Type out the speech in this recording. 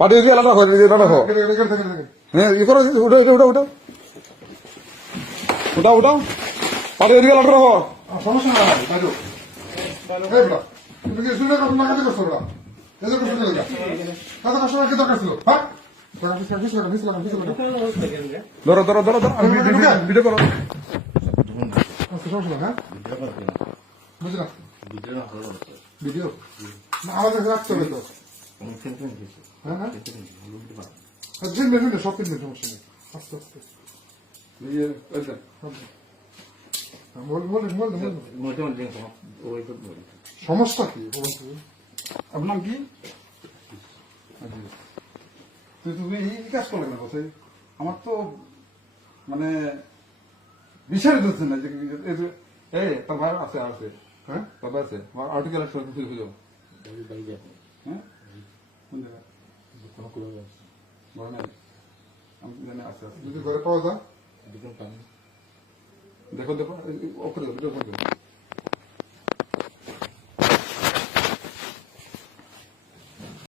পাঠিয়ে দিয়ে আলাদা হয় এটা রাখো হ্যাঁ ই করো উঠো উঠো উঠো উঠাও উঠাও পাঠিয়ে দিয়ে আলাদা রাখো সমস্যা না বাইরো এই বড় তুমি কি শুনে কথা না কাজে করছো বড় এই যে করছো না কাজে করছো না কি দরকার ছিল হ্যাঁ ধরো ধরো ধরো ধরো ভিডিও করো সমস্যা হ্যাঁ বুঝলাম ভিডিও না আমাদের রাখতে হবে তো হ্যাঁ হ্যাঁ সব কিনবে সমস্যা নেই আস্তে আস্তে সমস্যা কি আপনার নাম কি তুমি এই কাজ করলে না বসে আমার তো মানে বিষয় দিচ্ছে না যে এই তোর ভাই আছে আছে হ্যাঁ তোর ভাই আছে আমার আর্টিকেল খুঁজো হ্যাঁ কোন জায়গায় বড় নাই আমি জানি আছে আছে যদি ঘরে পাওয়া যায় দেখো দেখো ওপরে ভিডিও করে